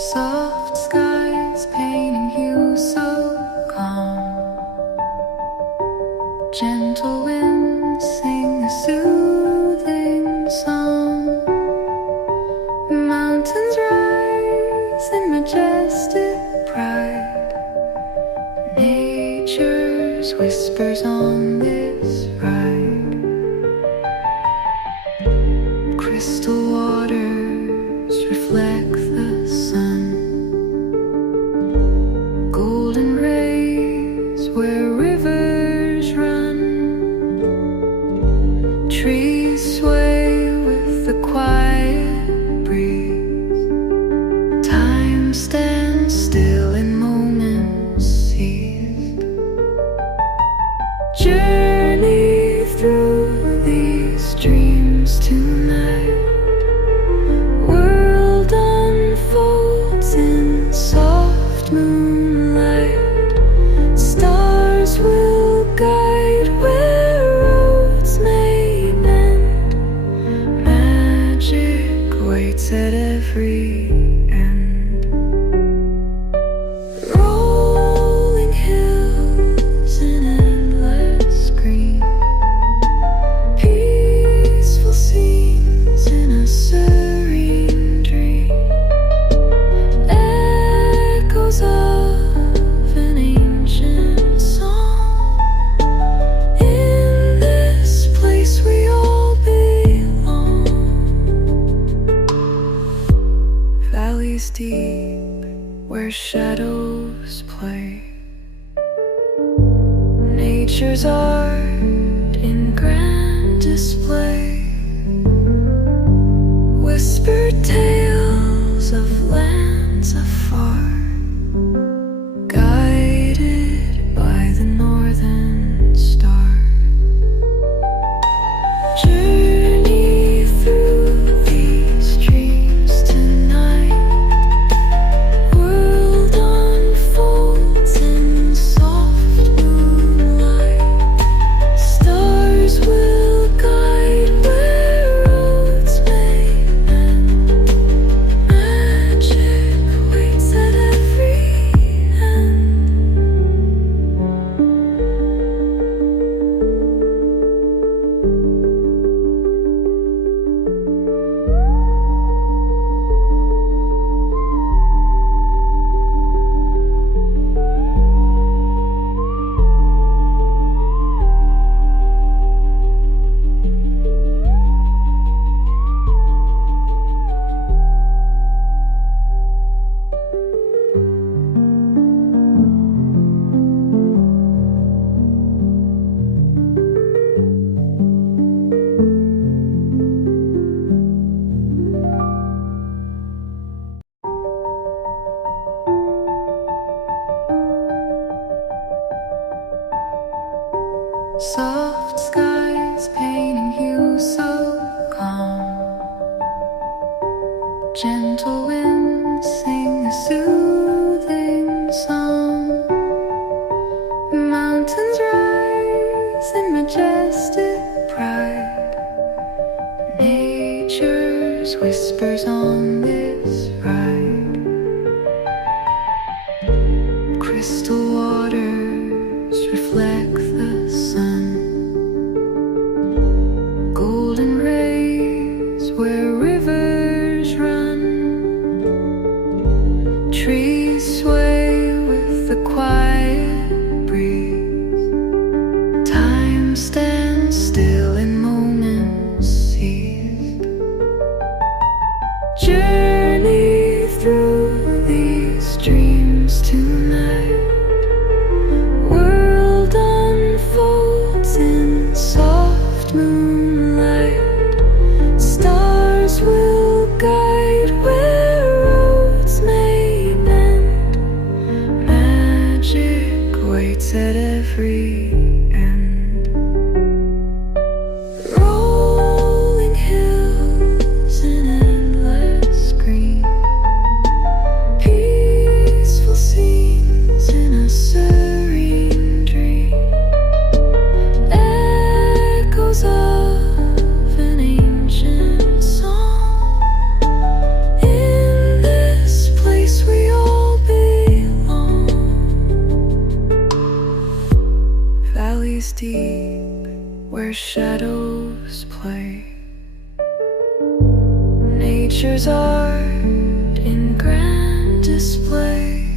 Soft skies painting hues so calm. Gentle winds sing a soothing song. Mountains rise in majestic pride. Nature's whispers on this ride. Crystal waters reflect the sun. Golden rays where rivers run. Trees sway with the quiet breeze. Time stands still in moments seized. Journey through these dreams tonight. World unfolds in soft moonlight. Stars will guide where roads may bend. Magic waits at every end. Rolling hills in endless green. Peaceful scenes in a serene dream. Echoes of an ancient song. In this place we all belong. Valleys deep where shadows play. Nature's art in grand display. Whispered tales of lands afar, guided by the northern star. Journey through these dreams tonight. World unfolds in soft moonlight. Stars will guide where roads may bend. Magic waits at every end. Soft skies painting hues so calm. Gentle winds sing a soothing song. Mountains rise in majestic pride. Nature's whispers on this ride. Crystal waters reflect the sun. Golden rays where rivers run. Trees sway with the quiet breeze. Time stands still in moments seized. Journey where shadows play. Nature's art in grand display.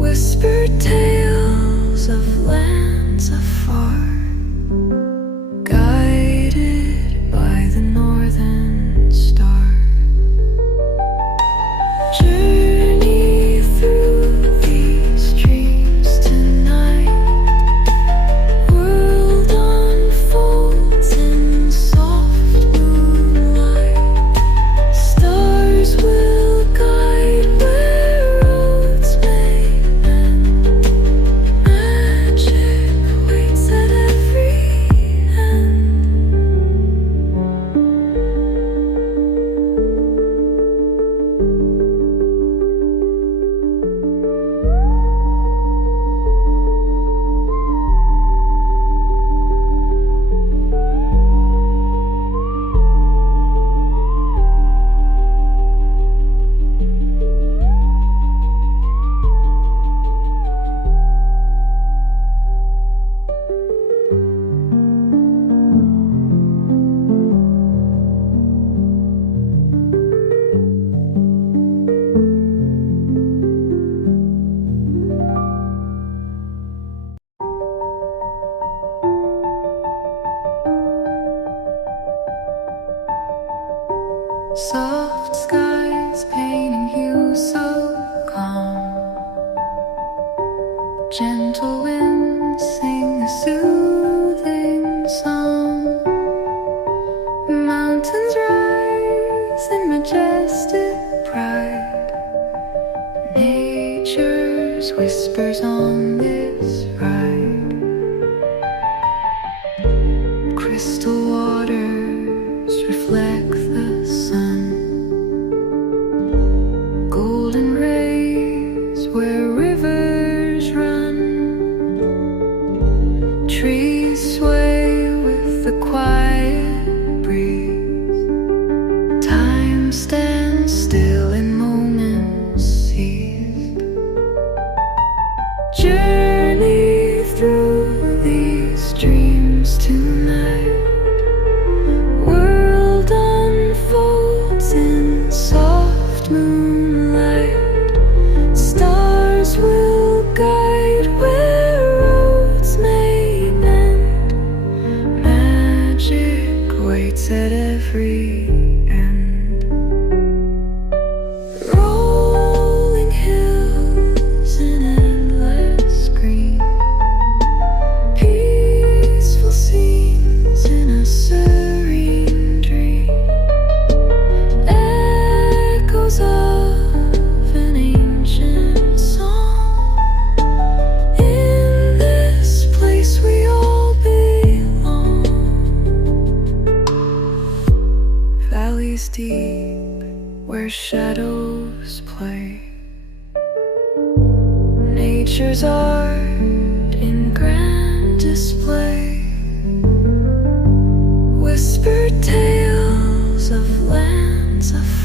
Whispered tales of lands afar, guided by the northern star. Journey through these dreams tonight. World unfolds in soft moonlight. Stars will guide where roads may bend. Magic waits at every end. Soft skies painting hues so calm. Gentle winds sing a soothing song. Mountains rise in majestic pride. Nature's whispers on this ride. Crystal waters reflect the sun. Golden rays where rivers run. Trees sway with the quiet breeze. Time stands still in moments seized. Journey through these dreams tonight. World unfolds in soft moonlight. Stars will guide where roads may bend. Magic waits at every end. Rolling hills in endless green. Peaceful scenes in a serene dream. Echoes of an ancient song. In this place we all belong. Valleys deep where shadows play. Nature's art in grand display. Whispered tales of lands afar.